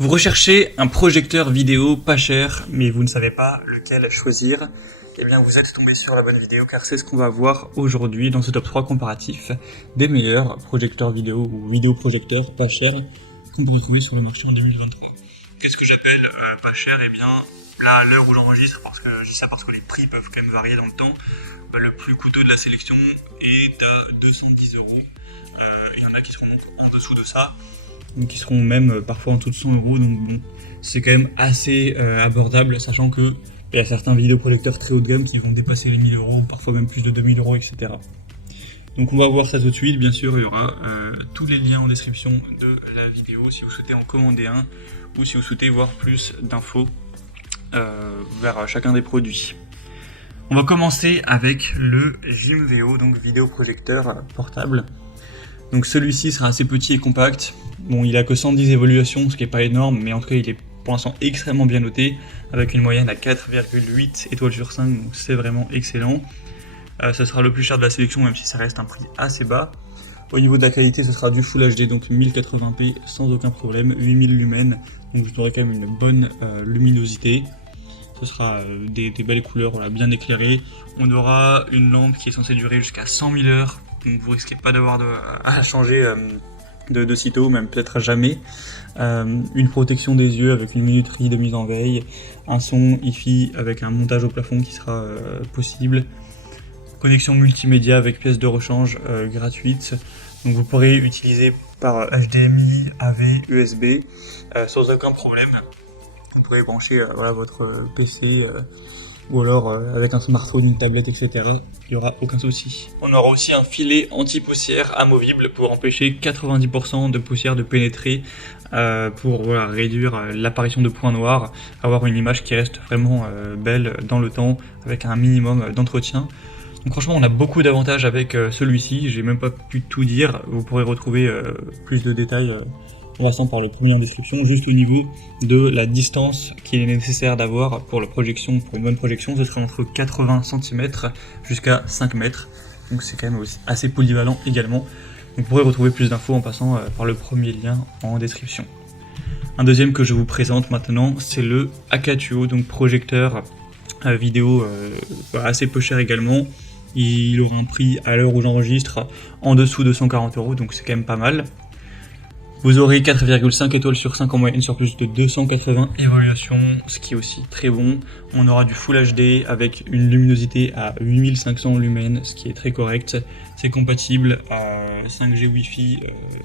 Vous recherchez un projecteur vidéo pas cher, mais vous ne savez pas lequel choisir. Eh bien, vous êtes tombé sur la bonne vidéo, car c'est ce qu'on va voir aujourd'hui dans ce top 3 comparatif des meilleurs projecteurs vidéo ou vidéoprojecteurs pas chers qu'on peut retrouver sur le marché en 2023. Qu'est-ce que j'appelle pas cher? Eh bien, là, à l'heure où j'enregistre, je dis ça parce que les prix peuvent quand même varier dans le temps, le plus coûteux de la sélection est à 210 €. Il y en a qui seront en dessous de ça, qui seront même parfois en dessous de 100 €, donc bon, c'est quand même assez abordable, sachant que il y a certains vidéoprojecteurs très haut de gamme qui vont dépasser les 1000 €, parfois même plus de 2000 €, etc. Donc on va voir ça tout de suite. Bien sûr, il y aura tous les liens en description de la vidéo si vous souhaitez en commander un ou si vous souhaitez voir plus d'infos vers chacun des produits. On va commencer avec le Gimveo, donc vidéoprojecteur portable. Donc celui-ci sera assez petit et compact. Bon, il a que 110 évaluations, ce qui est pas énorme, mais en tout cas il est pour l'instant extrêmement bien noté, avec une moyenne à 4,8 étoiles sur 5, donc c'est vraiment excellent. Ça sera le plus cher de la sélection, même si ça reste un prix assez bas. Au niveau de la qualité, ce sera du Full HD, donc 1080p sans aucun problème, 8000 lumens, donc vous aurez quand même une bonne luminosité. Ce sera des belles couleurs, voilà, bien éclairées. On aura une lampe qui est censée durer jusqu'à 100 000 heures, donc vous risquez pas d'avoir à changer de sitôt, même peut-être jamais. Une protection des yeux avec une minuterie de mise en veille, un son hi-fi avec un montage au plafond qui sera possible, connexion multimédia avec pièce de rechange gratuite. Donc vous pourrez utiliser par HDMI, AV, USB sans aucun problème. Vous pourrez brancher votre PC ou alors avec un smartphone, une tablette, etc. Il n'y aura aucun souci. On aura aussi un filet anti-poussière amovible pour empêcher 90% de poussière de pénétrer, pour réduire l'apparition de points noirs, avoir une image qui reste vraiment belle dans le temps avec un minimum d'entretien. Donc franchement, on a beaucoup d'avantages avec celui-ci. J'ai même pas pu tout dire. Vous pourrez retrouver plus de détails en passant par le premier en description, juste au niveau de la distance qu'il est nécessaire d'avoir pour une bonne projection. Ce sera entre 80 cm jusqu'à 5 mètres, donc c'est quand même aussi assez polyvalent également. Donc vous pourrez retrouver plus d'infos en passant par le premier lien en description. Un deuxième que je vous présente maintenant, c'est le Acaduo, donc projecteur vidéo assez peu cher également. Il aura un prix à l'heure où j'enregistre en dessous de 140 €, donc c'est quand même pas mal. Vous aurez 4,5 étoiles sur 5 en moyenne sur plus de 280 évaluations, ce qui est aussi très bon. On aura du Full HD avec une luminosité à 8500 lumens, ce qui est très correct. C'est compatible à 5G Wi-Fi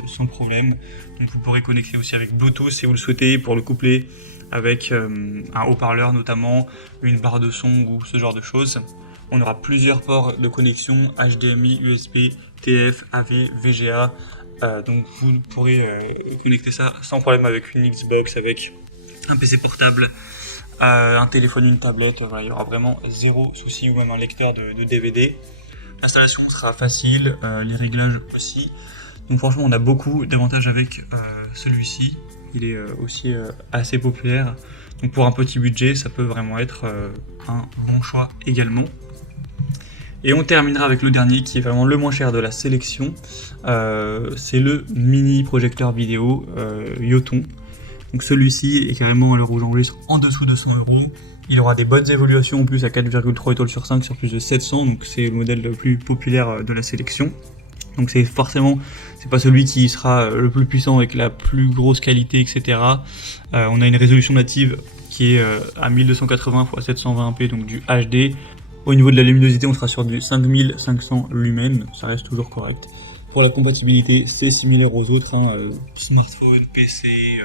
sans problème. Donc vous pourrez connecter aussi avec Bluetooth si vous le souhaitez pour le coupler avec un haut-parleur notamment, une barre de son ou ce genre de choses. On aura plusieurs ports de connexion HDMI, USB, TF, AV, VGA. Donc vous pourrez connecter ça sans problème avec une Xbox, avec un PC portable, un téléphone, une tablette. Il y aura vraiment zéro souci, ou même un lecteur de DVD. L'installation sera facile, les réglages aussi. Donc franchement, on a beaucoup d'avantages avec celui-ci. Il est aussi assez populaire. Donc pour un petit budget, ça peut vraiment être un bon choix également. Et on terminera avec le dernier qui est vraiment le moins cher de la sélection. C'est le mini projecteur vidéo Yoton. Donc celui-ci est carrément à l'heure où j'enregistre en dessous de 100 €. Il aura des bonnes évaluations en plus à 4,3 étoiles sur 5 sur plus de 700. Donc c'est le modèle le plus populaire de la sélection. Donc c'est pas celui qui sera le plus puissant avec la plus grosse qualité, etc. On a une résolution native qui est à 1280 x 720p, donc du HD. Au niveau de la luminosité, on sera sur du 5500 lumens, ça reste toujours correct. Pour la compatibilité, c'est similaire aux autres, smartphone, PC,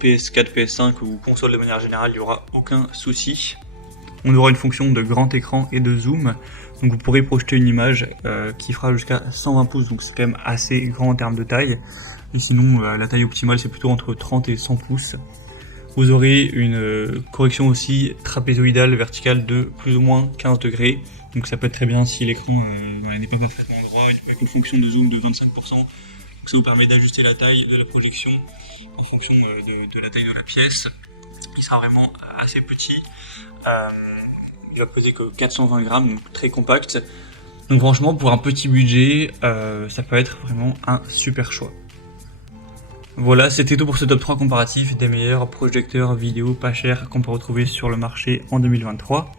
PS4, PS5 ou console de manière générale, il n'y aura aucun souci. On aura une fonction de grand écran et de zoom, donc vous pourrez projeter une image qui fera jusqu'à 120 pouces, donc c'est quand même assez grand en termes de taille. Et sinon, la taille optimale, c'est plutôt entre 30 et 100 pouces. Vous aurez une correction aussi trapézoïdale verticale de plus ou moins 15 degrés. Donc ça peut être très bien si l'écran n'est pas parfaitement droit, avec une fonction de zoom de 25%. Donc ça vous permet d'ajuster la taille de la projection en fonction de la taille de la pièce. Il sera vraiment assez petit. Il va peser que 420 grammes, donc très compact. Donc franchement, pour un petit budget, ça peut être vraiment un super choix. Voilà, c'était tout pour ce top 3 comparatif des meilleurs projecteurs vidéo pas chers qu'on peut retrouver sur le marché en 2023.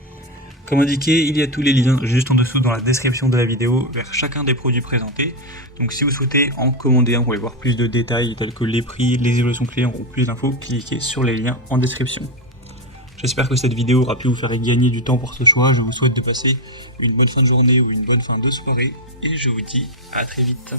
Comme indiqué, il y a tous les liens juste en dessous dans la description de la vidéo vers chacun des produits présentés. Donc si vous souhaitez en commander un pour aller voir plus de détails tels que les prix, les évolutions clients ou plus d'infos, cliquez sur les liens en description. J'espère que cette vidéo aura pu vous faire gagner du temps pour ce choix. Je vous souhaite de passer une bonne fin de journée ou une bonne fin de soirée et je vous dis à très vite.